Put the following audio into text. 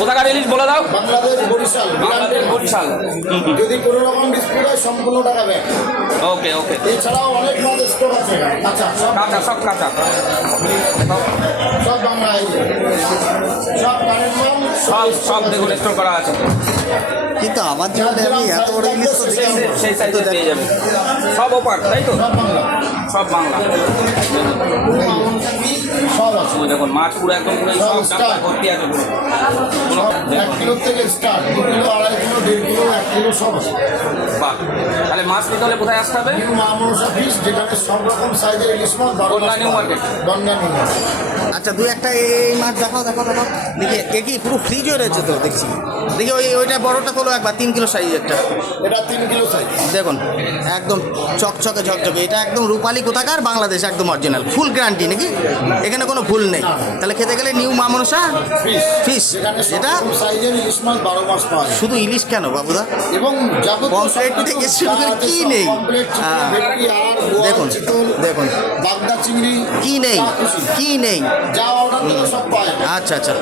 কোথাকার ইলিশ বলে দাও। বাংলাদেশ বরিশাল। বাংলাদেশ বরিশাল। যদি কোনো রকম ডিসপিউট হয় সম্পূর্ণ টাকা ব্যাক। ওকে ওকে। এছাড়াও অনেক মাছ স্টোর আছে। আচ্ছা কাঁচা সব কাঁচা। সব বাংলা সব কারেন্ট মাল সব সব দেখুন স্টোর করা আছে। কিন্তু আমার জীবনে আমি এত বড় ইলিশ তো দেখি সেই সাইজে পেয়ে যাবে। সব ওপার তাই তো? সব বাংলা। সব বাংলা। সব আছে। ওই দেখুন মাছ পুরো একদম পুরো সব স্টার। ভর্তি আছে পুরো। কোনো 1 কিলো থেকে start 2 kilo 2.5 kilo 1.5 kilo 1 kilo সব আছে। বাহ, তাহলে মাছ নিতে হলে কোথায় আসতে হবে? নিউ মামনসা ফিশ, যেখানে সব রকম সাইজের ইলিশ মাছ Bangaon new market. Bangaon new market. আচ্ছা দুই একটা এই মাছ দেখাও দেখাও দেখাও দেখি এ কি পুরো ফ্রিজ হয়ে রয়েছে তো দেখছি। দেখি ওইটা বড়টা তোলো একবার 3 কিলো সাইজ একটা এটা 3 কিলো সাইজ। দেখুন একদম চকচকে ঝকঝকে, এটা একদম রূপালী কোথাকার, বাংলাদেশ একদম অরিজিনাল, ফুল গ্যারান্টি নাকি? এখানে কোনো ভুল নেই। তাহলে খেতে গেলে নিউ মামনসা ফিশ। যেটা এটা সাইজের ইলিশ মাছ 12 মাস পাওয়া যায়। শুধু ইলিশ কেন বাবুদা, এবং পমফ্রেট থেকে শুরু করে কি নেই? দেখুন দেখুন বাগদা চিংড়ি কি নেই, কি নেই। যা অর্ডার দিলে সব পায়। আচ্ছা আচ্ছা।